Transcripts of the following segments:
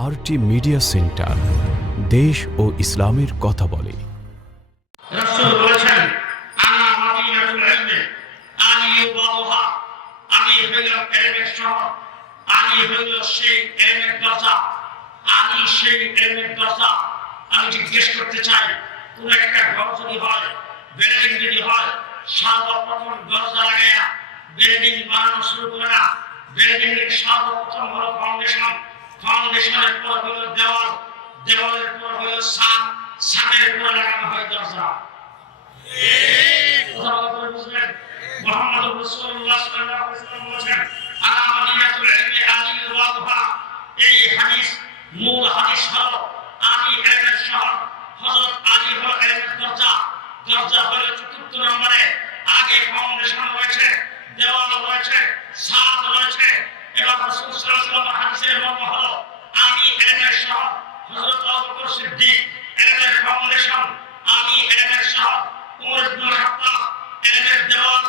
RT media centre, দেশ ও ইসলামের কথা বলে। রাসূল বলেছেন, আনা মাদিনাতুল ইলমি আলী ওয়াহা, আমি হইলাম ইলমের শহর, আমি হইল সেই ইলমের দরজা, আমি সেই ইলমের দরজা। আমি জিজ্ঞেস করতে চাই, কোন একটা ঘর যদি হয়, বিল্ডিং যদি হয়, সর্বপ্রথম দরজা লাগাইয়া বিল্ডিং বানানো শুরু করে না। বিল্ডিং এর সর্বপ্রথম হলো ফাউন্ডেশন, ফাউন্ডেশনের পর হলো দেওয়াল, দেওয়ালের পর হলো ছাদ, ছাদের পর লাগানো হয় দরজা। মুহাম্মদুর রাসূলুল্লাহ সাল্লাল্লাহু আলাইহি ওয়াসাল্লাম বলেছেন, আনা মাদিনাতুল ইলমি আলী ওয়াহা। এই হাদিস মূল হাদিস হলো, আমি ইলমের শহর, হযরত আলী হলো ইলমের দরজা। দরজা হলো চতুর্থ নম্বরে। আগে ফাউন্ডেশন রয়েছে, দেওয়াল রয়েছে, ছাদ রয়েছে। এবার রাসূল সাল্লাল্লাহু আলাইহি ওয়াসাল্লাম হাদিসের মর্ম হলো, আমি ইলমের শহর, হযরত আবু বকর সিদ্দিক ইলমের ফাউন্ডেশন, আমি ইলমের শহর, উমর ইবনে খাত্তাব ইলমের দেওয়াল,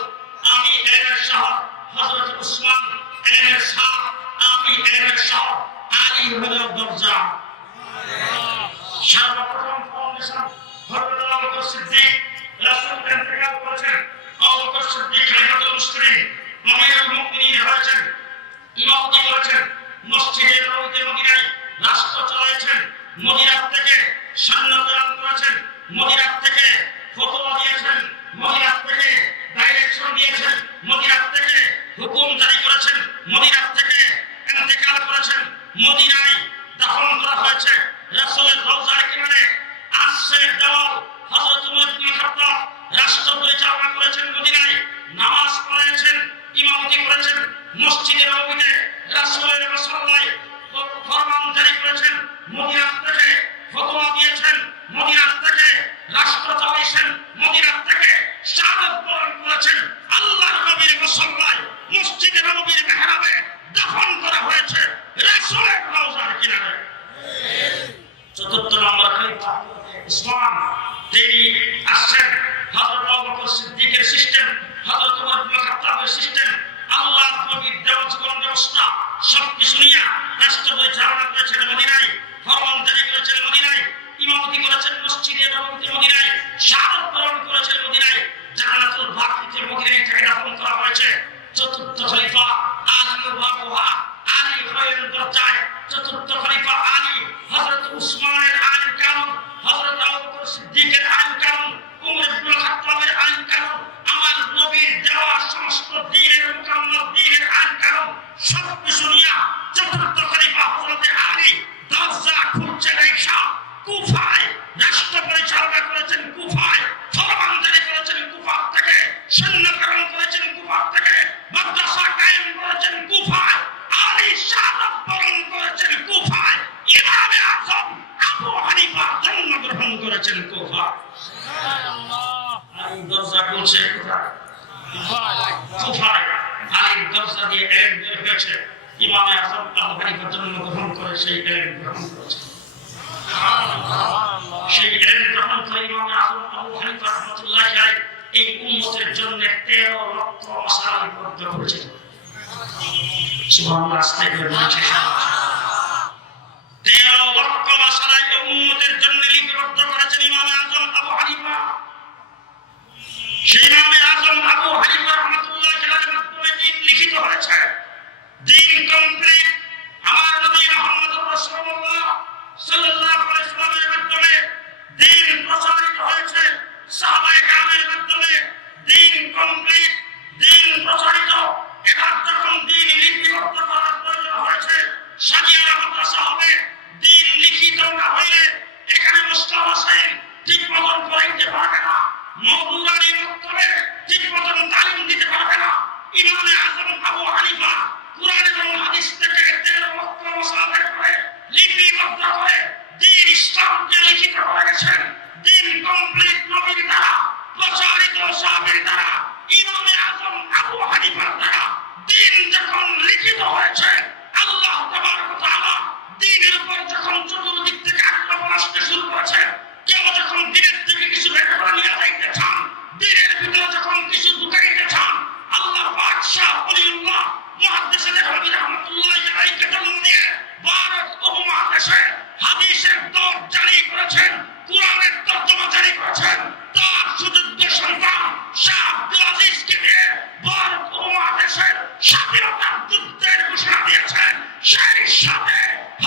আমি ইলমের শহর, হযরত উসমান ইলমের ছাদ, আমি ইলমের শহর, আলী হলো দরজা। সর্বপ্রথম ফাউন্ডেশন হযরত আবু বকর সিদ্দিক, রাসূল ইন্তেকাল করেছেন, আবু বকর সিদ্দিক রাহিমাহুল্লাহ মুসলিম আমিরুল মুমিনিন হয়েছেন, ইমামতি করেছেন মসজিদে নববীতে মদিনায়, রাষ্ট্র চালাচ্ছেন মদিনা থেকে, সৈন্য প্রেরণ করেছেন মদিনা থেকে, ফতোয়া দিয়েছেন মদিনা থেকে, ডাইরেকশন দিয়েছেন মদিনা থেকে, হুকুম জারি করেছেন মদিনা থেকে, ইন্তেকাল করেছেন মদিনায়, দাফন করা হয়েছে রাসূলের রওজার কিনারে। আসছে দেওয়াল, হযরত উমর ইবনে খাত্তাব রাষ্ট্র পরিচালনা করেছেন মদিনায়, নামাজ পড়িয়েছেন, ইমামতি করেছেন মসজিদে নববীতে, রাসূলের মুসাল্লায় ফরমান জারি করেছেন মদিনা থেকে, ফতোয়া দিয়েছেন মদিনা থেকে, রাষ্ট্র চালাইছেন মদিনা থেকে, শাহাদাত বরণ করেছেন আল্লাহর নবীর মুসাল্লায়, মসজিদে নববীর মেহরাবে দাফন করা হয়েছে রাসূলের রওজার কিনারে। চতুর্থ নম্বর খলিফা উসমান, তিনি আসছেন হযরত আবু বকর সিদ্দিকের সিস্টেম, হযরত উমর ইবনে খাত্তাবের সিস্টেম, আল্লাহর নবীর দেওয়া জীবন ব্যবস্থা সবকিছু নিয়ে রাষ্ট্র পরিচালনা করেছেন মদিনায়, ফরমান জারি করেছেন মদিনায়, ইমামতি করেছেন মসজিদে নববীতে মদিনায়, শাহাদাত বরণ করেছেন মদিনায়, জান্নাতুল বাকিতে মদিনায় থেকে দাফন করা হয়েছে। চতুর্থ খলিফা আলী ওয়াহা, আলী হলেন দরজায়। চতুর্থ খলিফা আলী, হযরত উসমানের আইন কানুন, হযরত আবু বকর সিদ্দিকের আইন কানুন, উমর ইবনে খাত্তাবের আইন কানুন, আমার নবীর দেওয়া সমস্ত দ্বীনের মুকাম্মাল দ্বীনের আইন কানুন সবকিছু নিয়ে চতুর্থ খলিফা হযরত আলী দরজা খুলছে রেখা কুফায় রাষ্ট্র পরিচালনা করেছেন, কুফায় ফরমান জারি করেছেন কুফা থেকে, সৈন্য প্রেরণ করেছেন কুফা থেকে, মাদ্রাসা কায়েম করেছেন কুফায়, আলী শাহাদাত বরণ করেছেন কুফায়, ইমামে আযম আবু হানিফা জন্মগ্রহণ করেছেন কুফায়। সুবহানাল্লাহ। আলী দরজা খুলছে কোথায়? কুফায়। আলীর দরজা দিয়ে ইলম বের হয়েছে, ইমামে আযম আবু হানিফা জন্মগ্রহণ করে সেই ইলম গ্রহণ করেছে। সেই ইলম গ্রহণ করে ইমামে আযম আবু হানিফা রাহমাতুল্লাহি আলাইহি এই উম্মতের জন্য 13 লক্ষ মাসালা লিপিবদ্ধ করেছেন। সুবহানাল্লাহ। আস্তে করে বলছেন 13 লক্ষ মাসালা এই উম্মতের জন্য লিপিবদ্ধ করেছেন ইমামে আযম আবু হানিফা। সেই ইমামে আযম আবু হানিফা রাহমাতুল্লাহি আলাইহির মাধ্যমে দ্বীন লিখিত হয়েছে, দ্বীন কমপ্লিট। আমার নবী মুহাম্মদুর রাসূলুল্লাহ সাল্লাল্লাহু আলাইহি ওয়াসাল্লামের মাধ্যমে দ্বীন প্রচারিত হয়েছে, সাহাবায়ে কেরামের মাধ্যমে দ্বীন কমপ্লিট, দ্বীন প্রচারিত। এবার যখন দ্বীন লিপিবদ্ধ করার প্রয়োজন হয়েছে,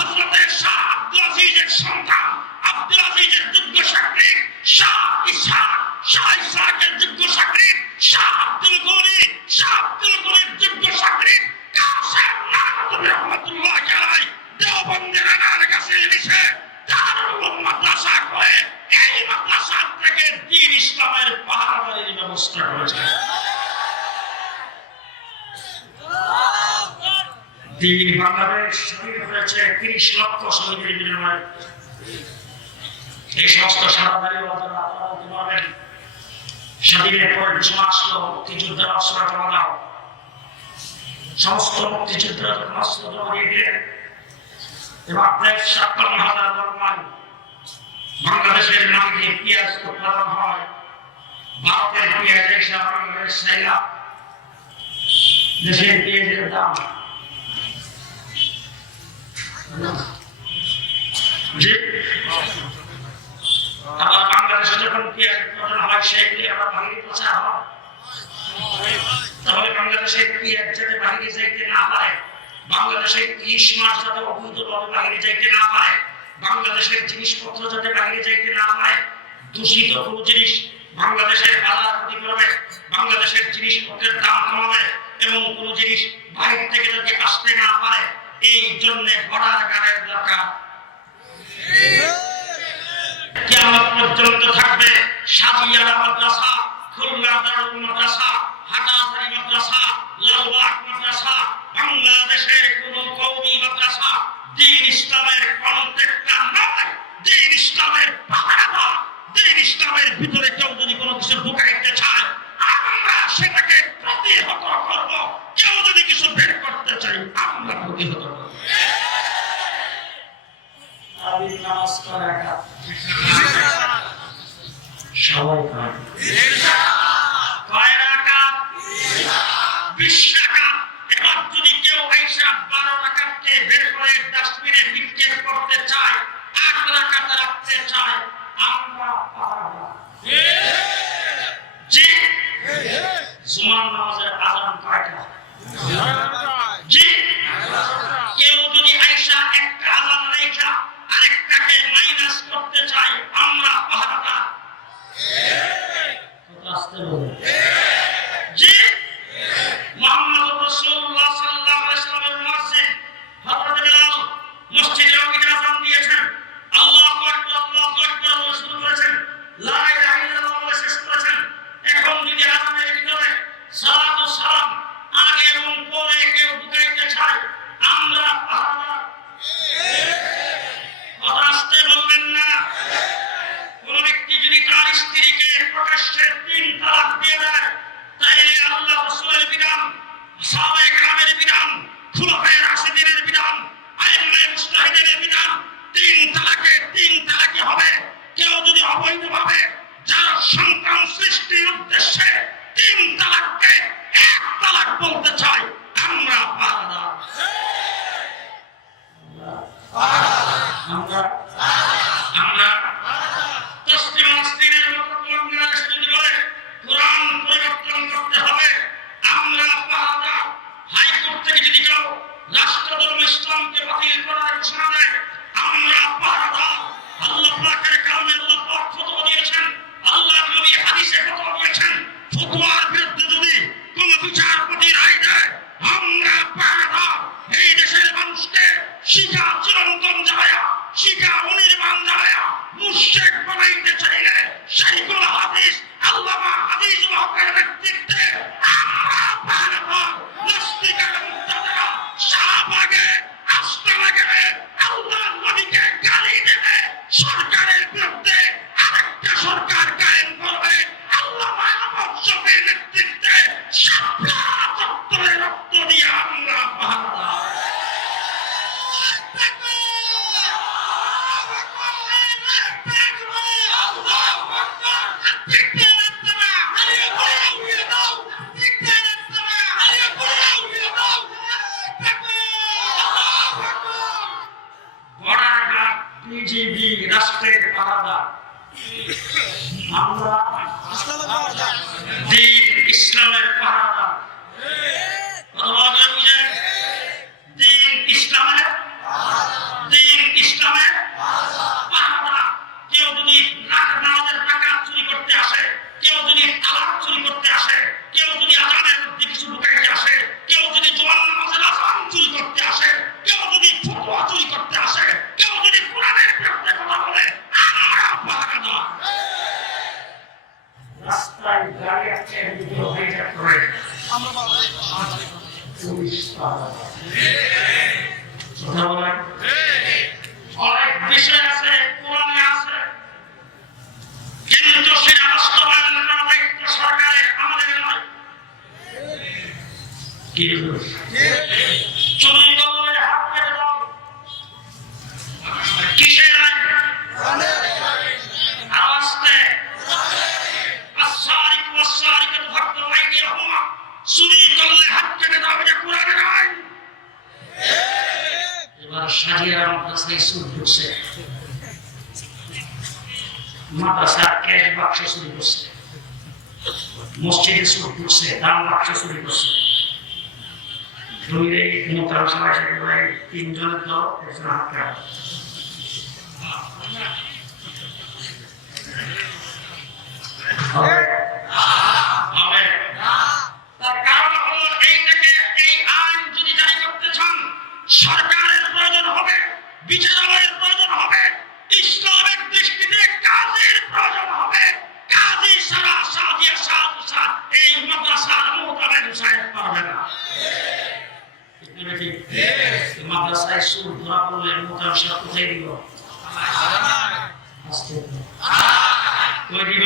হযরতের শাহ আব্দুল আজিজের সন্তান আব্দুল আজিজের যোগ্য সাক্ষী শাহ ইসহাকের যোগ্য সাক্ষী শাহ আব্দুল গনির যোগ্য সাক্ষী কাসেম নানতুবি রহমাতুল্লাহ আলাইহি দেওবন্দের আনার কাছে এসে দারুল উলুম মাদ্রাসা করে এই মাদ্রাসা থেকে দ্বীন ইসলামের পাহারাদারির ব্যবস্থা করেছে। দ্বীন বাংলাদেশ শহীদ হয়েছে ৩০ লক্ষ শহীদের বিনিময়ে। এই সমস্ত সারাদারি আপনারা বলতে পারবেন স্বাধীনের পর ঘোষণা আসলো মুক্তিযুদ্ধের অস্ত্র জমা দাও। সমস্ত মুক্তিযুদ্ধের অস্ত্র জমা দিয়ে দিলেন এবং প্রায় ৫৭,০০০ বর্মান বাংলাদেশের নামে পেঁয়াজ উৎপাদন হয়। ভারতের পেঁয়াজ এসে বাংলাদেশ চাইলা দেশের পেঁয়াজের দাম আবার বাংলাদেশে যখন পেঁয়াজ উৎপাদন হয় সেগুলি আবার বাহিরে প্রচার হয়। তাহলে বাংলাদেশের পেঁয়াজ যাতে বাহিরে যাইতে না পারে, বাংলাদেশের ইলিশ মাছ যাতে অবৈধভাবে বাহিরে যাইতে না পারে, বাংলাদেশের জিনিসপত্র যাতে বাহিরে যাইতে না পারে, দূষিত কোনো জিনিস বাংলাদেশের বাজার ক্ষতি করবে, বাংলাদেশের জিনিসপত্রের দাম কমাবে এবং কোনো জিনিস বাইরে থেকে যদি আসতে না পারে, এই জন্য বর্ডার গার্ডের দরকার। কিয়ামত পর্যন্ত থাকবে সাজিয়ারা মাদ্রাসা, খুলনা দারুল মাদ্রাসা, হাটাজারি মাদ্রাসা, লালবাগ মাদ্রাসা, বাংলাদেশের কোন কওমি মাদ্রাসা দ্বীন ইসলামের কন্টেক্টটা নয়, দ্বীন ইসলামের পাহারাদার। দ্বীন ইসলামের ভিতরে কেউ যদি কোনো কিছু ঢুকাইতে চায় আমরা সেটাকে প্রতিহত করব। কেউ যদি কিছু বের করতে চাই আমরা প্রতিহত করব। আমি নামাজ পড়া সবাই কয় রাকাত? 20 রাকাত। এবার যদি কেউ আইসা 12 রাকাতকে বের করে ডাস্টবিনে নিক্ষেপ করতে চায়, 8 রাকাত রাখতে চায়, আমরা পারবো। জি জুমার নামাজের আযান কয়টা? জি কেউ যদি আইসা একটা আযান রাখা আরেকটাকে মাইনাস করতে চায় আমরা পাহারাদার। জি মুহাম্মদ রাসূলুল্লাহ সাল্লাল্লাহু আলাইহি ওয়াসাল্লামের মুয়াজ্জিন হযরত বিলাল মসজিদে নববীতে আযান দিয়েছেন, আল্লাহু আকবার আল্লাহু আকবার বলে শুরু করেছেন, লা ইলাহা ইল্লাল্লাহ বলে শেষ করেছেন। এখন যদি আযানের ভিতরে সালাত ও সালাম আগে এবং পরে কেউ ঢুকাইতে চায় আমরা পাহারাদার। কথা আসতে বলবেন না। কোন ব্যক্তি যদি তার স্ত্রীকে প্রকাশ্যে 3 তালাক দিয়ে দেয়, তাইলে আল্লাহ রাসূলের বিধান, সাহাবায়ে কেরামের বিধান, খুলাফায়ে রাশিদিনের বিধান, আইম্মায়ে মুজতাহিদিনের বিধান 3 তালাকে হবে। কেউ যদি অবৈধভাবে যার সন্তান সৃষ্টির উদ্দেশ্যে 3 তালাককে 1 তালাক বলতে চায় আমরা পাহারাদার। আমরা তসলিমা নাসরিনের মতো বাংলাদেশ যদি বলে কোরআন পরিবর্তন করতে হবে আমরা পাহারাদার। হাইকোর্ট থেকে যদি কেউ রাষ্ট্রধর্ম ইসলামকে বাতিল করার ঘোষণা দেয় আমরা পাহারাদার। আল্লাহ পাকের কারণে আল্লাহ পাক ফতোয়া দিয়েছেন, আল্লাহর নবী হাদিসে ফতোয়া দিয়েছেন, ফতোয়ার বিরুদ্ধে যদি কোন বিচারপতি রায় দেয় আমরা পাহারাদার। এই দেশের মানুষকে শিখা চিরন্তন জায়া, শিখা অনির্বাণ জায়া মুশরিক বানাইতে চাইলে শাইখুল হাদিস আল্লামা হাদিসুল হকের নেতৃত্বে আমরা পাহারাদার। নাস্তিকের মুক্তাদারা শাহবাগে আস্তানা গেলে আল্লাহর নবীকে গালি দেবে, সরকারের বিরুদ্ধে আরেকটা সরকার কায়েম করবে আল্লামা আহমদ শফীর নেতৃত্বে শাপলা চত্বরে রক্ত দিয়ে আমরা পাহারাদার। বিজিবি রাষ্ট্রের পাহারাদার, আমরা দ্বীন ইসলামের পাহারাদার। দ্বীন ইসলামের দ্বীন কি চুরি করলে হাত কেটে দাও, কিসের আইন? আওয়াজতে আসারিক ওয়াসারিকাত ফাকতু আইদিয়াহুমা, চুরি করলে হাত কেটে দাও, এটা কোরআনের আইন। এবার সাজিয়া মাদ্রাসায় সুদ ঢুকছে, মাদ্রাসার ক্যাশ বাক্স চুরি করছে, মসজিদে সুদ ঢুকছে, দাম বাক্স চুরি করছে। ধরে মোতার সবাই সাথে তিনজনের দল, একজন হাত কাটা। তার কারণ হলো এইটাকে, এই আইন যদি জারি করতে চান সরকারের প্রয়োজন হবে, বিচারালয়ের প্রয়োজন হবে, ইসলামের দৃষ্টিতে কাজীর প্রয়োজন হবে। কাজী সারা সাজিয়া সাজা এই মাদ্রাসার মোতাবেক সাহেব পারবে না। মাদ্রাসায় সুর ধরা পড়লে মোতাবেক সাহেব কোথায় দিব? কই দিব?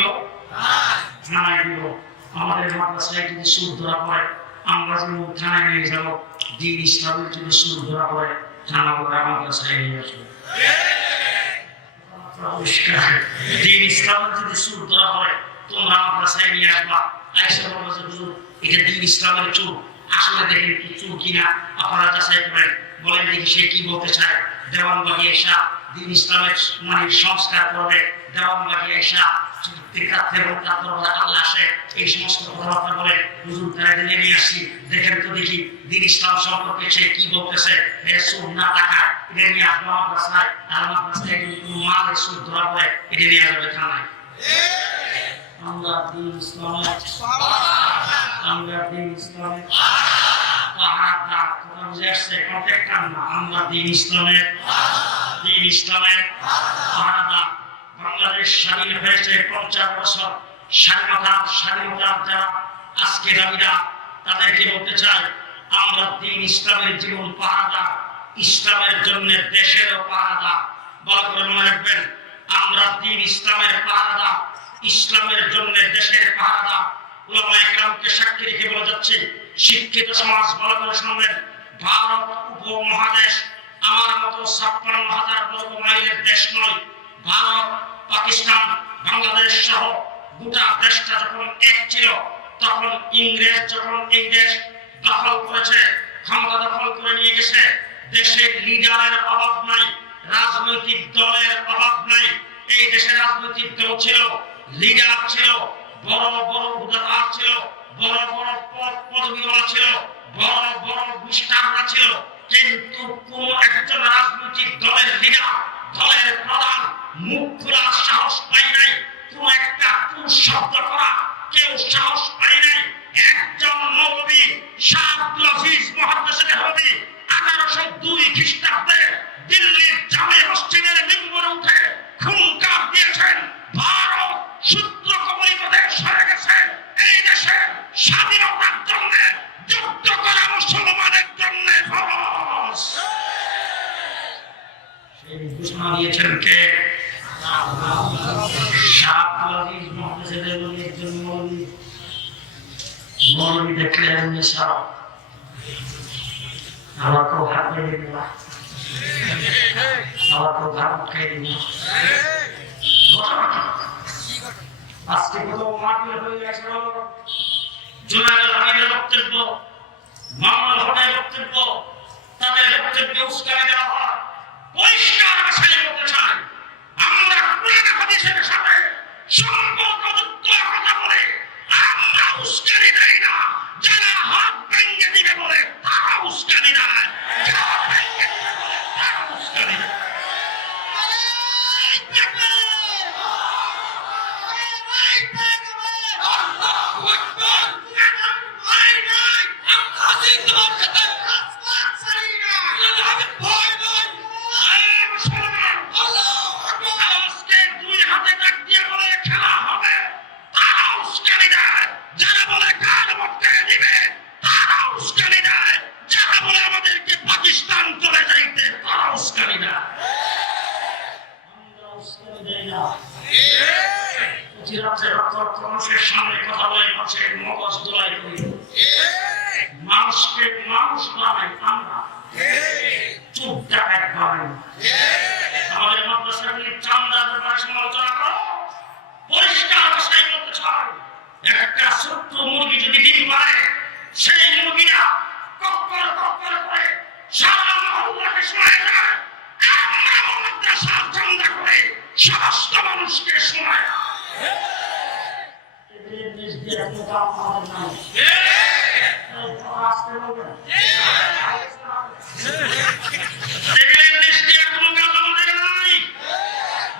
থানায় দিব। আমাদের মাদ্রাসায় যদি সুর ধরা পড়ে আমরা যেমন থানায় নিয়ে যাব, দিন ইসলামের যদি সুর ধরা পড়ে থানা করে মাদ্রাসায় নিয়ে আসবো। দিন ইসলামের যদি সুর ধরা পড়ে তোমরা মাদ্রাসায় নিয়ে আসবা, আইসা বলবো যে হুজুর এটা দিন ইসলামের চুর, আসলে দেখেন কি চুর কিনা আপনারা যাচাই করেন, বলেন দেখি সে কি বলতে চায়। দেওয়ানবাগি এসা দিন ইসলামের মানে সংস্কার করবে, দেওয়ানবাগি এসা এই সমস্ত কথাবার্তা বলে হুজুর তারা নিয়ে আসছি, দেখেন তো দেখি দিন ইসলাম সম্পর্কে সে কি বলতেছে। সুদ না টাকা এটা নিয়ে আসবো মাদ্রাসায়, আর মাদ্রাসায় কোনো মালের সুদ ধরা পড়ে এটা নিয়ে যাবে থানায়। আমরা দিন ইসলামের, আমরা দিন ইসলামের পাহাড়া কথা বুঝে আসছে, কন্ট্যাক্ট না। আমরা দিন ইসলামের, দিন ইসলামের পাহাড়া। বাংলাদেশ স্বাধীন হয়েছে 50 বছর, স্বাধীনতার যারা আজকে দাবিরা তাদেরকে বলতে চাই আমরা দিন ইসলামের জীবন পাহাড়া, ইসলামের জন্য দেশেরও পাহাড়া। ভালো করে মনে রাখবেন, আমরা দিন ইসলামের পাহাড়া, ইসলামের জন্য দেশের পাহাড়া। উলামায়ে কেরামকে সাক্ষী রেখে বলা যাচ্ছে, শিক্ষিত সমাজ ভালো করে শুনবেন, ভারত উপমহাদেশ আমার মতো 56,000 বর্গ মাইলের দেশ নয়। ভারত, পাকিস্তান, বাংলাদেশ সহ গোটা দেশটা যখন এক ছিল, তখন ইংরেজ যখন এই দেশ দখল করেছে, ক্ষমতা দখল করে নিয়ে গেছে, দেশের লিডারের অভাব নাই, রাজনৈতিক দলের অভাব নাই। এই দেশের রাজনৈতিক দল ছিল, লিডার ছিল, বড় বড় হুদাদার ছিল, বড় বড় পদবিওয়ালা ছিল, বড় বড় মিস্টাররা ছিল, কিন্তু কোন একজন রাজনৈতিক দলের লিডার, দলের প্রধান মুখ খোলার সাহস পাই নাই, কোন একটা শব্দ করা কেউ সাহস পাই নাই। একজন মৌলবী শাহ আব্দুল আজিজ মুহাদ্দিসে দেহলভী 1802 খ্রিস্টাব্দে দিল্লির জামে মসজিদের মিম্বরে উঠে হুঙ্কার দিয়েছেন, ভারত সূত্র কবলিত দেশ হয়ে গেছে, এই দেশের স্বাধীনতার জন্য যুদ্ধ করা মুসলমানের জন্য ফরজ। সেই ঘোষণা দিয়েছেন কে? শাহ আব্দুল আজিজ মুহাদ্দিসে দেহলভী একজন মৌলবী। মৌলবী দেখলে এমনি সারা আমার তো ভাত খেয়ে দিল, আমার তো ভাত খেয়ে দিল। আজকে কত মাহফিল হয়ে গেছে, জুনায়েদ হামিদের বক্তব্য, মামুনুল হকের বক্তব্য, তাদের বক্তব্যে উস্কানি দেওয়া হয়। পরিষ্কার ভাষায় বলতে চাই, আমরা কোরআন হাদিসের সাথে সম্পর্কযুক্ত কথা বলে আমরা উস্কানি দেই না। যারা হাত ভেঙে দিবে বলে তারা উস্কানি দেয়, যারা ভেঙে দিবে বলে তারা উস্কানি দেয়। মানুষের সামনে কথা বলে মানুষের মগজ দোলাই করি, মানুষকে মানুষ বানাই আমরা, চুপ ডাকাত বানাই। আমাদের মাদ্রাসার চান্দার ব্যাপারে সমালোচনা করো, পরিষ্কার ভাষায় বলতে চাই, একটা ছোট্ট মুরগি যদি ডিম পারে, সেই মুরগিরা কক্কর কক্কর করে সারা মহল্লাকে শোনায় যায়। আমরা মাদ্রাসার চান্দা করে সমস্ত মানুষকে শোনায়।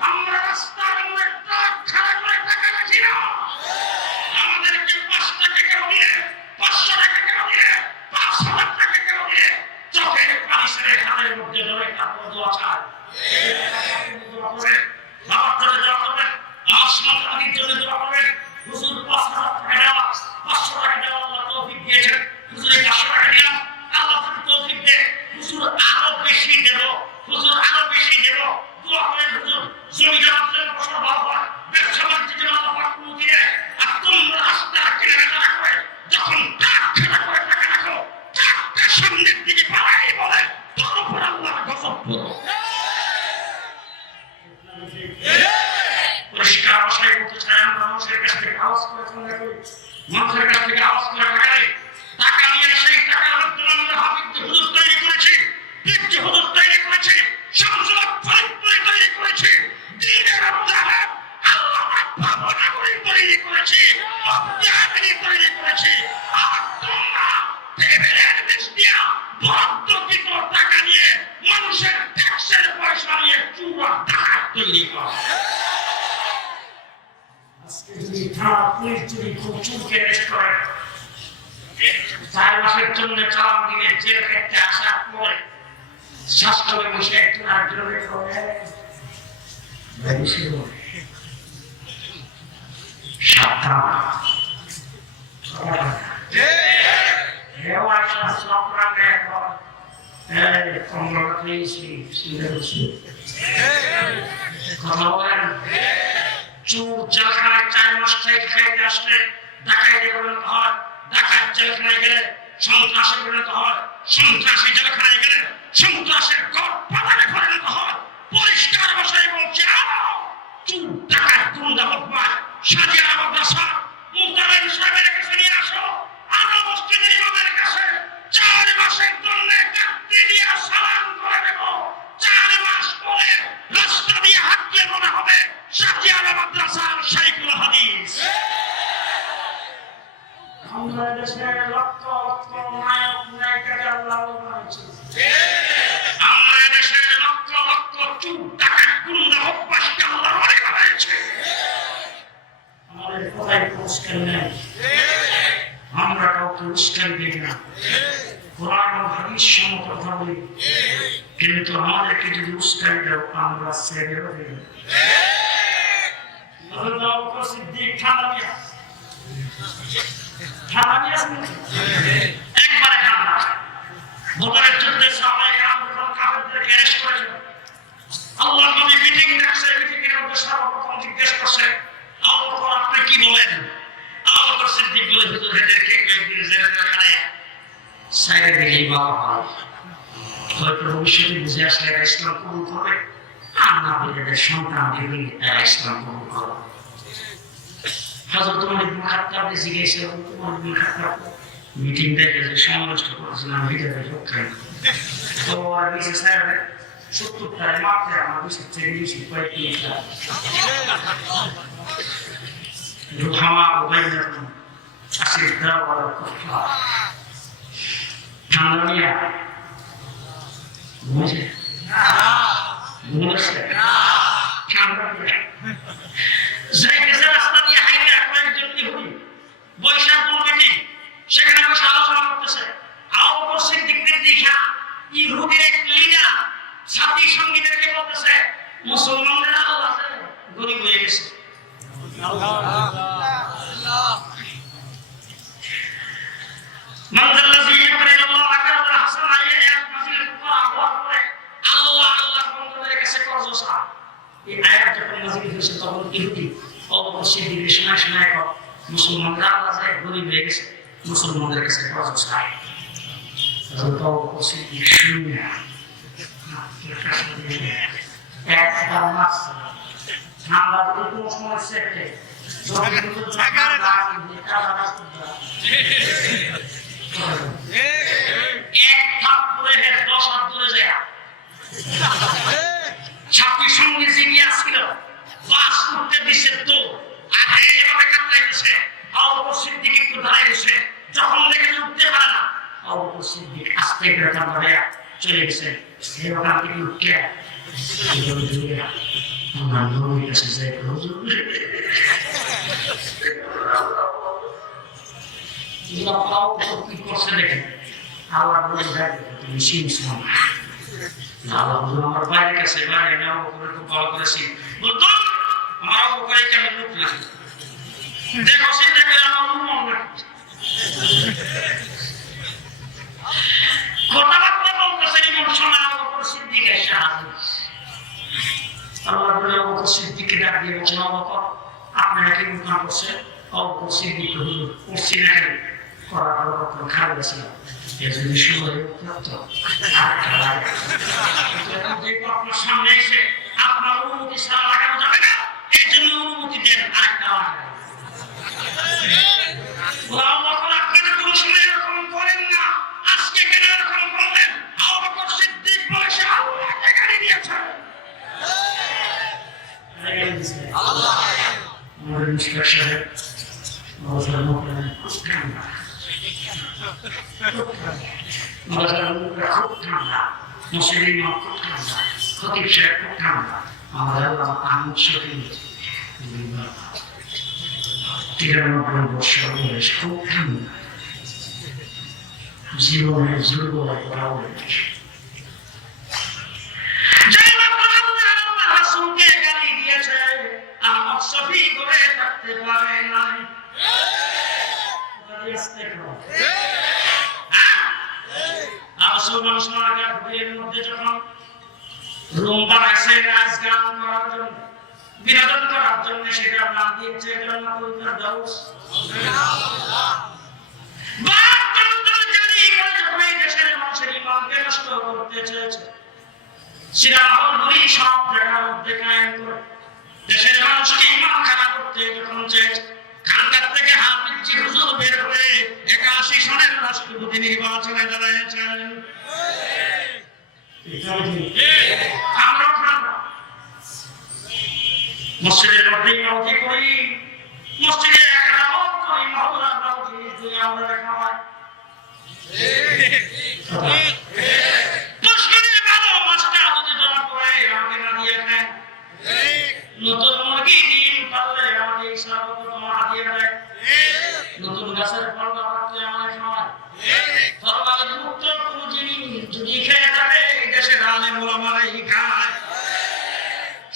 আমরা রাস্তার মধ্যে ট্রাক খাড়া করে টাকা রাখি না। আমাদেরকে 5 টাকা কেন দিলে, 500 টাকা কেন দিলে, 5,000 টাকা কেন দিলে, চোখের পানি ছেড়ে হাতের মধ্যে ধরে তারপর দোয়া চায়। বাবার জন্য দোয়া করবেন, আমার সন্তানের জন্য দোয়া করবেন। হুজুর 5,000 টাকা দেওয়া, 500 টাকা দেওয়া আল্লাহ তৌফিক দিয়েছেন। হুজুর 500 টাকা দিলাম, আল্লাহ যদি তৌফিক দেয় হুজুর আরো বেশি দেব, হুজুর আরো বেশি দেব। দোয়া করেন হুজুর জমি জমা করে ফসল ভালো হয়, ব্যবসা বাণিজ্যের জন্য আল্লাহ পাক উন্নতি দেয়। আর তোমরা রাস্তা কেনাকাটা করে যখন ট্রাক খাড়া করে টাকা রাখো, ট্রাকটা সামনের দিকে পালাই বলে তোর উপর আল্লাহ গজব পড়ো। পরিষ্কার ভাষায় বলতে চাই, আমরা মানুষের কাছ থেকে আওয়াজ করে ঠান্ডা করি, মানুষের কাছ থেকে আওয়াজ করে টাকাই টাকা নিয়ে সেই টাকার মাধ্যমে আমরা হাফিজ হুজুর তৈরি করেছি, পিকটি হুজুর তৈরি করেছি, শামসুল হক ফরিদপুরি তৈরি করেছি, দ্বীনের মুজাহিদ আল্লাহ পাক নাগরিক তৈরি করেছি, মুজাহিদি তৈরি করেছি। আর তোমরা টেবিলের নিচ দিয়া বরাদ্দকৃত টাকা নিয়ে মানুষের ট্যাক্সের পয়সা নিয়ে চুরা ডাকাত তৈরি করো। আজকে যদি থানা পুলিশ যদি খুব চুলকে রেস্ট করে 4 মাসের জন্য চালান দিলে জেল খেতে আসার পরে শাস্ত্রে বসে একজন আরেকজনের করে চোর জেলখানায় 4 মাস খাইতে আসলে ডাকাইতে পরিণত হয়, ডাকাত জেলখানায় গেলে সন্ত্রাসে পরিণত হয়, সন্ত্রাসী জেলখানায় গেলে সন্ত্রাসের গডফাদারে পরিণত হয়। পরিষ্কার ভাষায় বলছি, চোর ডাকাত গুন্ডা বদমাশ সাজিয়া মাদ্রাসা মুহতামিম সাহেবের কাছে নিয়ে আসো, আনা মসজিদের ইমামের কাছে 4 মাসের জন্য কাটতে দিয়ে সালাম করে দেব। 4 মাস পরে রাস্তা দিয়ে হাঁটলে মনে হবে সাজিয়া মাদ্রাসার শাইখুল হাদিস। আমরা দেশের লক্ষ লক্ষ নায়ক নায়িকাকে আল্লাহ বানিয়েছেন। আমরা দেশের লক্ষ লক্ষ চোর ডাকাত গুন্ডা বদমাশকে আল্লাহ বানিয়েছে। আমাদের কোথায় পুরস্কার নেই, আমরা কাউকে পুরস্কার দিই না, কোরআন ও হাদিস সম্মত কথা বলি, কিন্তু আমাদেরকে যদি পুরস্কার দাও আমরা ছেড়ে দেব। হযরত আবু বকর সিদ্দিক ঠান্ডা একবারে ঠান্ডা বদরের যুদ্ধে সাহাবায়ে কেরাম যখন কাফেরদেরকে অ্যারেস্ট করেছিল, আল্লাহর নবী মিটিং ডাকছে, মিটিং এর মধ্যে সর্বপ্রথম জিজ্ঞেস করছে, আবু বকর আপনি কি বলেন? আবু বকর সিদ্দিক বলে, হুজুর এদেরকে কয়েকদিন জেলখানায় সাইডে রেখেই বাবা হয়, হয়তো ভবিষ্যতে বুঝে আসলে এরা ইসলাম কবুল করবে, আর না হলে এদের সন্তান ভেবে এরা ইসলাম কবুল করবে। হযরত ওমর ইবনে খাত্তাব জিজ্ঞেস করলেন, ওমর ইবনে খাত্তাব মিটিংটা যে সমালোচ করেছিলাম ভিতরে ঢোকাই তো আর বিশেষ স্যার 70টায় মাত্র আমার বিশেষ থেকে বেশি কয়েকটা রুহামা ওবাইদাতুন আসিফা ওয়া কুফা ঠান্ডা বুঝে বুঝে ঠান্ডা যাইতেছে রাস্তা দিয়ে হাইটা কয়েকজন ইহুদি বৈশাখ কমিটি সেখানে বসে আলোচনা করতেছে। আবু বকর সিদ্দিকের দেখা ইহুদির এক লিডার সাথী সঙ্গীদেরকে বলতেছে, মুসলমানদের আল্লাহ আছে গরিব হয়ে গেছে। মানজাল্লাযী ইউকরিদুল্লাহ আকরামান হাসান আয়াত নাযিল করা হওয়ার পরে আল্লাহ আল্লাহর বান্দাদের কাছে কর্জ চায়। এই আয়াত যখন নাযিল হয়েছে তখন ইহুদি আবু বকর সিদ্দিকের শোনায় মুসলমানরা আল্লাহ যায় গরিব হয়ে গেছে। মুসলমানদের কাছে কত চাই তো সিদ্দিক শূন্য একটা মাস ঠান্ডা যদি কোনো সময় সেটে এক ধাপ করে 10 হাত দূরে যায় ছাত্রীর সঙ্গে যে গিয়ে আসছিল বাস উঠতে দিচ্ছে তো আর এইভাবে কাতলাইতেছে আবু বকর সিদ্দিক একটু দাঁড়ায় গেছে যখন দেখে উঠতে পারে না আবু বকর সিদ্দিক আস্তে করে তারপরে চলে গেছে এই ওখান থেকে উঠে আমার নবীর কাছে যাই কি করছে দেখেন আল্লাহ বলে তুমি শুনছিলাম আমার বাইরে কাছে বাইরে না খুব ভালো করেছি বলতো আমার উপরে কেমন লোক লাগে দেখো চিন্তা করে আমার মন কথাবার্তা বলতেছে এমন সময় আমার উপর সিদ্দিক এসে হাজির আল্লাহ বলে অবকর সিদ্দিককে ডাক দিয়ে বলছেন অবকর আপনারা কি মুখান করছে অবকর সিদ্দিক করছি না কেন করার পর খারাপ গেছিল যদি সময় আপনার সামনে এসে আপনার অনুমতি ছাড়া লাগানো যাবে না এর জন্য অনুমতি দেন আরেকটা আপনি তো কোনো সময় এরকম করেন না আজকে কেন এরকম করলেন আবু বকর সিদ্দিক বয়সে আল্লাহকে গালি দিয়েছেন আল্লাহ আমাদের মিস্টার সাহেব আমাদের মুখে খুব ঠান্ডা মুসলিম খুব ঠান্ডা খতিব সাহেব খুব ঠান্ডা আমাদের আহমদ শরীফ 93 বছর বয়স খুব ঠান্ডা জীবনের দুর্বল করা হয়েছে রাসূলকে গালি দিয়েছে আহমদ শফি করে থাকতে পারে নাই রুম বানাইছে নাচ গান করার জন্য বিনোদন করার জন্য সেটার নাম দিয়েছে দেশের মানুষের ইমানকে নষ্ট করতে চেয়েছে সেটা সব জায়গার মধ্যে কায়েম করে দেশের মানুষকে ইমান খারাপ করতে যখন চেয়েছে খানকার থেকে হাফিজি হুজুর বের হয়ে 81 সনের রাষ্ট্রপতি নির্বাচনে দাঁড়িয়েছেন আমরা মসজিদের মধ্যে ইমামতি করি মসজিদে একটা মত করি মহল্লার জিনিস দিয়ে আমরা দেখা হয় মুশকিলের ভালো মাছটা যদি ধরা পড়ে আমাকে না দিয়ে খায় নতুন মুরগি ডিম পারলে আমাকে ইসলাম তোমার হাতিয়ে দেয় নতুন গাছের ফল পাকলে আমাকে খাওয়ায় ধর্মের মুক্ত কোনো জিনিস যদি খেয়ে থাকে দেশের আলেম ওলামারাই খায়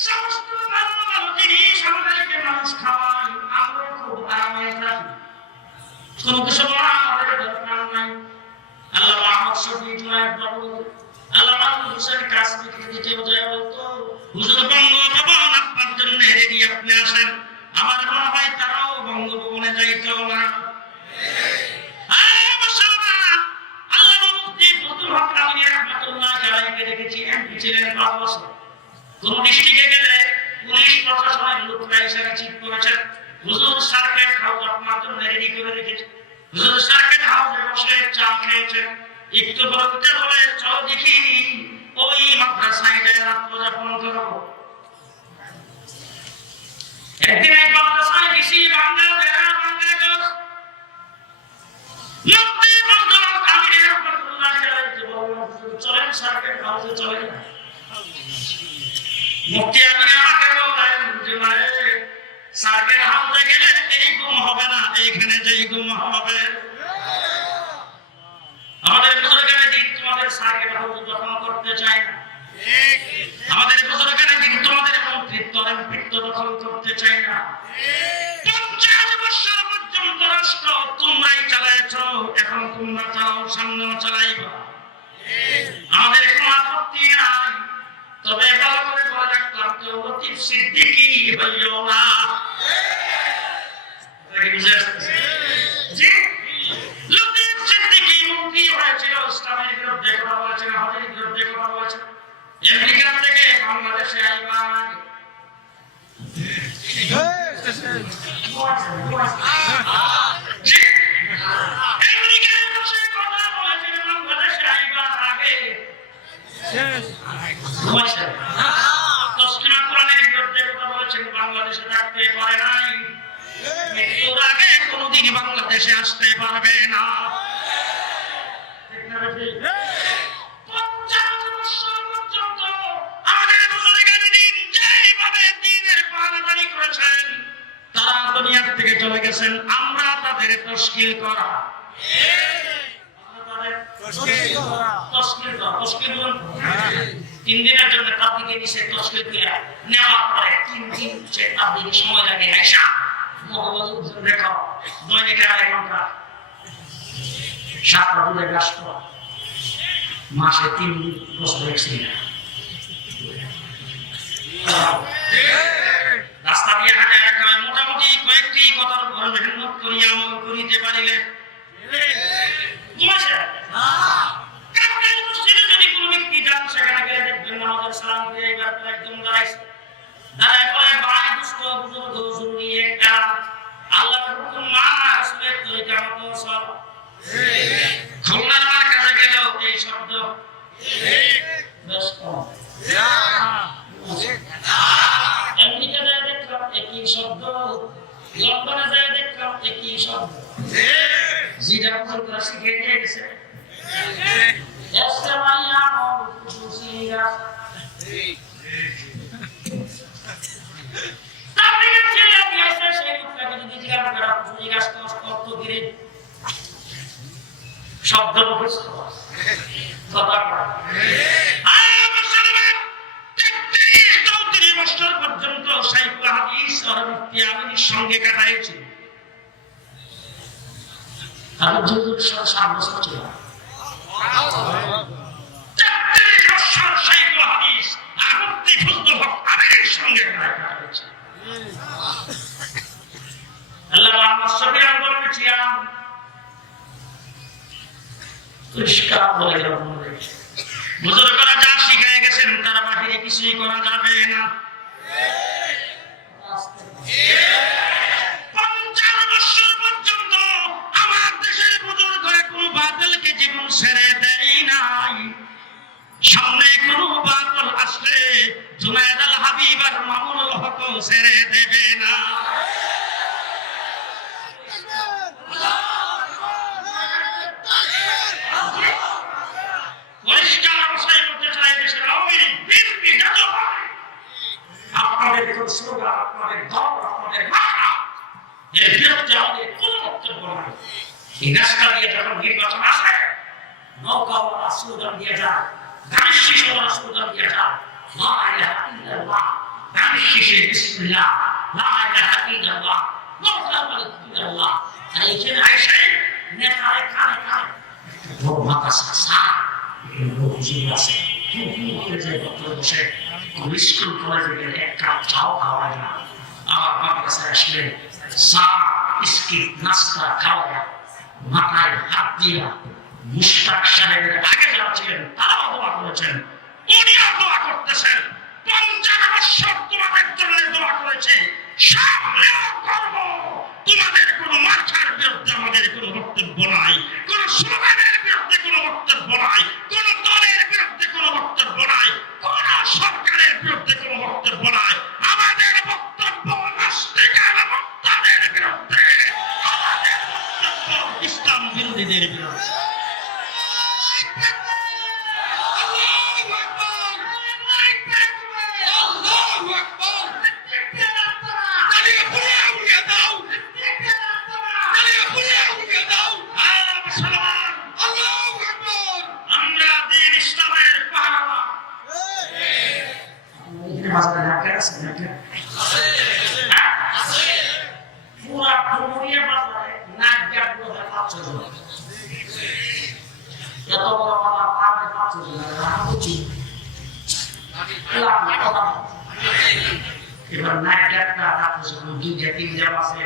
সমস্ত ভালো ভালো জিনিস আমাদেরকে মানুষ খাওয়ায় আমরা খুব আরামে থাকি কোনো কিছু বলা আমাদের দরকার নাই আল্লাহ আহমদ শফি জুনায়েদ বাবু আল্লাহ মাহমুদ হোসেন কাশ্মীরকে দিতে বোঝায় বলতো হুজুর বঙ্গভবন আপনার জন্য রেডি আপনি আসেন আমার মনে হয় তারাও বঙ্গভবনে যাইতো না আল্লাহ মুফতি ফজলুল হক আলী রাহমাতুল্লাহ আলাইহি দেখেছি এমপি ছিলেন 5 বছর কোন ডিস্ট্রিক্টে গেলে পুলিশ প্রশাসনের লোকরা এসে চিট করেছেন হুজুর সার্কিট হাউস আপনার জন্য রেডি করে রেখেছে হুজুর সার্কিট হাউসে বসে চা খেয়েছেন একটু বলতে বলে চলো দেখি ওই মাদ্রাসায় যায় রাত্র যাপন করবো একদিন এক মাদ্রাসায় গেছি বাংলা দেখা বাংলা গেল মুফতি ফজলুল হক আলী রাহমাতুল্লাহ আলাইহি বললেন চলেন সার্কিট হাউসে চলেন মুফতি আলী আমাকে বললেন যে ভাই সার্কিট হাউসে গেলে এই গুম হবে না এইখানে যেই গুম হবে আমাদের বুজুর্গেরা দিন তোমাদের সার্কিট হাউস দখল করতে চায় না আমাদের বুজুর্গেরা দিন তোমাদের মন্ত্রিত্ব এমপিত্ব দখল করতে চায় না 50 বছর পর্যন্ত রাষ্ট্র তোমরাই চালাইছো এখন তোমরা চালাও সামনেও চালাইবা আমাদের কোনো আপত্তি নাই তবে ভালো করে বলা রাখলাম কেউ লতিফ সিদ্দিকী হইও না জি জি, আমেরিকার বসে কথা বলেছেন বাংলাদেশে আইবার আগে ঘুমাইছেন। তসলিমা কোরআনের বিরুদ্ধে কথা বলেছেন, বাংলাদেশে থাকতে পারে নাই, মৃত্যুর আগে কোনোদিন বাংলাদেশে আসতে পারবে না। ঠিক না বেঠিক? 50 বছর পর্যন্ত আমাদের বুজুর্গের দিন যেভাবে দ্বীনের পাহারাদারি করেছেন, তারা দুনিয়ার থেকে চলে গেছেন, আমরা তাদের তশকিল করা। তিন দিনের জন্য তাবলিগে নিচে তশকিল দিয়া নেওয়ার পরে 3 দিন সে তাবলিগে সময় লাগে আয়সা মহল্লা দেখো দৈনিক 2.5 ঘন্টা 7 বছরে ব্যস্ত, মাসে 3 দিন বসে দেখছি রাস্তা দিয়ে হাঁটা একটা মোটামুটি কয়েকটি কথার উপর মেহনত করি আমল করিতে পারিলে যদি কোনো ব্যক্তি যান সেখানে গেলে দেখবেন নামাজের সালাম দিয়ে এবার একদম দাঁড়াইছে, দাঁড়ায় পরে ভাই দুষ্ট বুজুর্গ জরুরি একটা আল্লাহর হুকুম মানা আসলে তো এটা মতো সব খুলনার মার্কাজে গেলেও এই শব্দ বেশ কম, আমেরিকা যায় দেখলাম একই শব্দ, লন্ডনে যায় দেখলাম একই শব্দ, যেটা বুজুর্গরা শিখে দিয়ে গেছে। শব্দ মুখস্থ কথা বছর পর্যন্ত সাইফুল হাদিস আর মুফতি আমিনীর সঙ্গে কাটাইছে। আমি যুদ্ধ 7 বছর ছিল, 33 বছর সাইফুল হাদিস আর মুফতি ফজলুল হক আমিনীর সঙ্গে কাটাইছে। আল্লাহ মোহাম্মদ শফিউল আলম ছিলাম পরিষ্কার বলে গেল, বুজুর্গরা যা শিখায় গেছেন তার বাহিরে কিছুই করা যাবে না। 50 বছর পর্যন্ত আমার দেশের বুজুর্গরা কোনো বাতিলকে জীবন ছেড়ে দেয় নাই। সামনে কোনো বাতিল আসলে জুনায়েদ আল হাবিব আর মামুনুল হক ছেড়ে দেবে না। পরিষ্কার ভাষায় বলতে চাই, দেশের আওয়ামী লীগ বিএনপি আপনাদের কোন স্লোগান, আপনাদের দল, আপনাদের ভাষা এর বিরুদ্ধে আমাদের কোন বক্তব্য নাই। এই রাস্তা দিয়ে যখন নির্বাচন আসে নৌকাওয়ালা স্লোগান দিয়ে যায়, গাড়ির শিশুরা স্লোগান দিয়ে যায়, লা ইলাহা ইল্লাল্লাহ, গাড়ির শিশে বিসমিল্লাহ, লা ইলাহা ইল্লাল্লাহ, নৌকাওয়ালা ইল্লাল্লাহ। আর এখানে আইসে নেতারে কানে কানে বড় মাথা সাসা হুজুর আছে বসে স্কুল কলেজে গেলে এক কাপ চাও খাওয়ায় না, আমার বাবার কাছে আসলে চা বিস্কিট নাস্তা খাওয়ায়, মাথায় হাত দিয়া মুশতাক সাহেবের আগে যারা ছিলেন তারাও দোয়া করেছেন, উনিও দোয়া করতেছেন। 50 বছর তোমাদের জন্য দোয়া করেছি, সামনেও করব। তোমাদের কোনো মার্কার বিরুদ্ধে আমাদের কোনো বক্তব্য নাই, কোন স্লোগানের বিরুদ্ধে কোনো বক্তব্য নাই, কোন দলের বিরুদ্ধে কোনো বক্তব্য নাই, কোন সরকারের বিরুদ্ধে কোনো বক্তব্য নাই। আমাদের বক্তব্য নাস্তিক আর মুক্তাদের বিরুদ্ধে, আমাদের বক্তব্য ইসলাম বিরোধীদের বিরুদ্ধে। এবার নাইট গার্ডরা রাতে যখন 2-3 আছে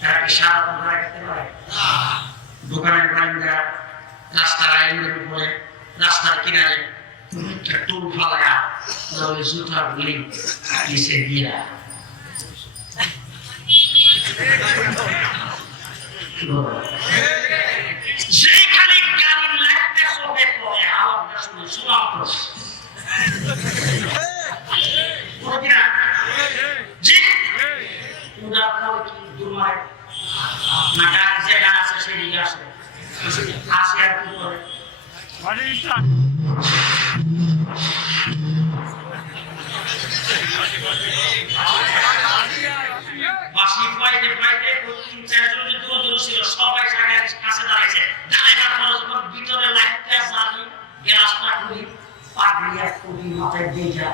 তারা কি সারা রাত রাখতে পারে? দোকানের বারান্দা, রাস্তার আইনের উপরে, রাস্তার কিনারে একটা টুল ফালায়া জুতার গুলি নিচে দিয়া যেখানে গাড়ি লাগতে সবে পড়ে আওয়াজটা শুনে শোনা জি উদার করে কি দুমায় না গান যেটা আছে সেদিকে আসে আসে আর কি করে বাসি পাইতে পাইতে তিন চারজন যে দূর দূর ছিল সবাই সাগরের কাছে দাঁড়াইছে দাঁড়াইবার পর যখন ভিতরে লাগতে জানি গ্লাসটা খুলি পাগড়িয়া খুলি মাথায় দিয়ে যা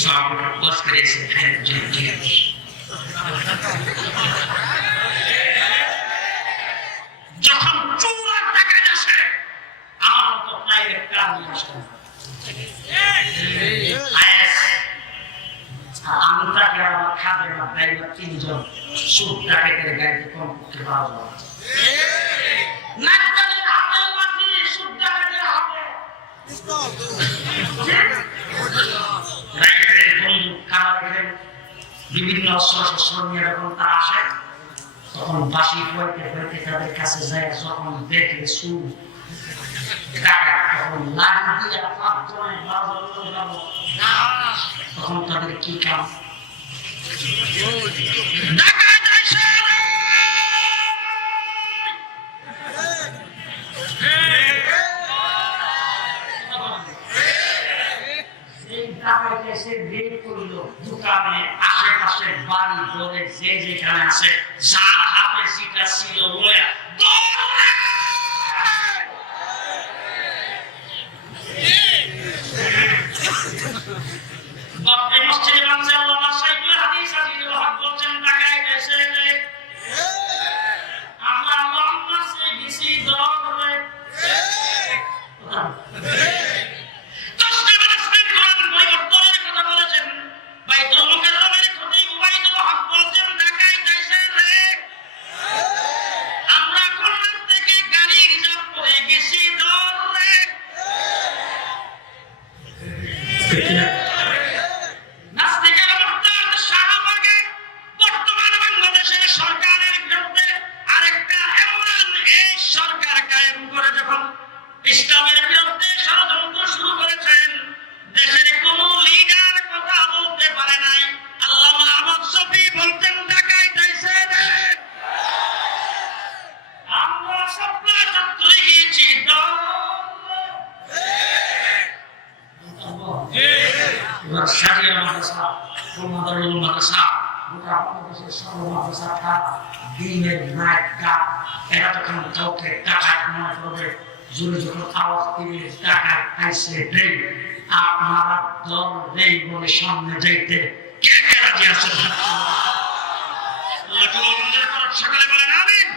সব বস করেছে যখন চুলার টাকা আসে আমার মতো প্রাইভেট কার নিয়ে আসে আমি তাকে আমার খাবে না প্রাইভেট তিনজন সুদ ডাকাতের গাড়িতে কম করতে পারবো বিভিন্ন অস্ত্র নিয়ে যখন তারা আসে তখন বাসি হইতে হইতে তাদের কাছে যায় যখন দেখে সুর তখন লাগি দিয়ে তখন তাদের কি কাম দোকানে আশেপাশে বাড়ি দৌড়ে যে যেখানে আছে যার হাতে যেটা ছিল ইসলামের বিরুদ্ধে ষড়যন্ত্র শুরু করেছেন দেশের কোন লিডার কথা বলতে পারে নাই আল্লামা আহমদ শফী বলতেন ঢাকায় যাইছে আমরা সপ্তাহ চত্বরে গিয়েছি সাজিয়া মাদ্রাসা মাদারুল মাদ্রাসা গোটা বাংলাদেশের সর্ব মাদ্রাসা দিনের নায়িকা এরা তখন কাউকে টাকা মনে করবে জোরে যখন আওয়াজ দিবে টাকা খাইছে দেই আপনারা দল দেই বলে সামনে যাইতে কে কে রাজি আছেন সকালে বলেন আমিন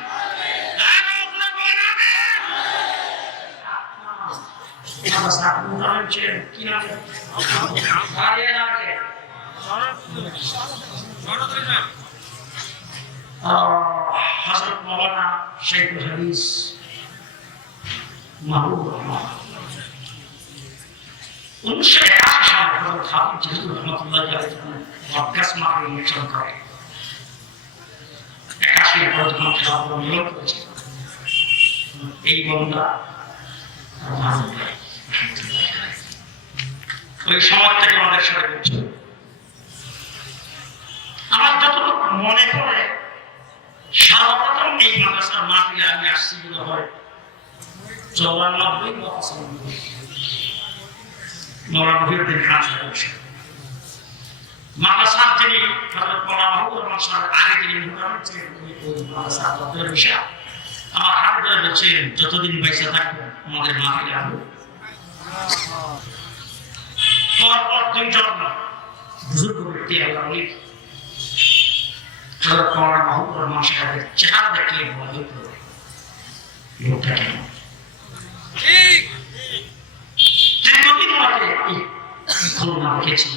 হযরত মাওলানা শাইখুল হাদিস মাহবুব রহমান 1981 সালে হযরত হাফিজ জিল্লুর রহমাতুল্লাহ আলাইহি ওয়াক্কাস মাহফিল নির্বাচন করে 81 এর পর যখন খেলাধুলা নিয়োগ করেছে এই বন্ধা ওই সময় থেকে আমাদের সাথে করছে আমার যতটুকু মনে পড়ে সর্বপ্রথম এই মাদ্রাসার মাহফিলে আমি আসছি বলে হয় 94 বা 95 নরানব্বই দিন কাজ করছে মাদ্রাসার যিনি হযরত মাওলানা মাহবুব রহমান সাহেব আগে যিনি মুখরামত ছিলেন ওই মাদ্রাসার দপ্তর বিষয় আমার হাত ধরে বলছেন যতদিন বেঁচে থাকবো আমাদের মাহফিলে আসবো পরপর দুইজন বুজুর্গ ব্যক্তি আল্লাহ অলি হযরত মাওলানা মাহবুব রহমান সাহেবের চেহারা দেখলে মনে হতো লোকটা কেমন ঠিক দীর্ঘদিন আগে এই খুলনা দেখেছি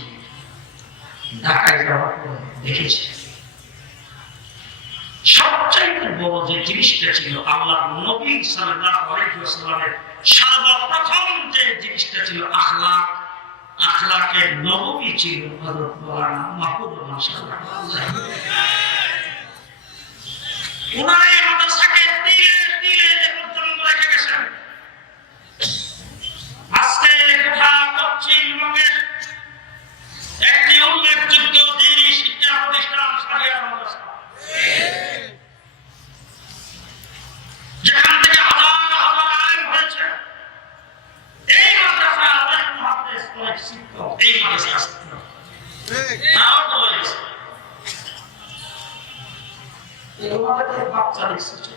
ঢাকায় যাওয়ার পর দেখেছি সবচাইতে বড় যে জিনিসটা ছিল আল্লাহ নবী সাল্লাল্লাহু আলাইহি ওয়াসাল্লামের সর্বপ্রথম যে জিনিসটা ছিল আখলাক আখলাকের নবী ছিল হযরত মাওলানা মাহমুদ মাশাআল্লাহ। উনাই মাদ্রাসাকে তিলে তিলে এ পর্যন্ত রেখে গেছেন। আজকে গোটা পশ্চিমবঙ্গের একটি উল্লেখযোগ্য দ্বীনি শিক্ষা প্রতিষ্ঠান সারিয়া মাদ্রাসা, যেখান থেকে হাজার হাজার আলেম হয়েছে। এই মাদ্রাসায় অনেক মুহাদ্দিস, অনেক শিক্ষক এই মাদ্রাসায় আসতে হবে। তাও তো বলেছে এই ওনাদের বাচ্চা দেখছে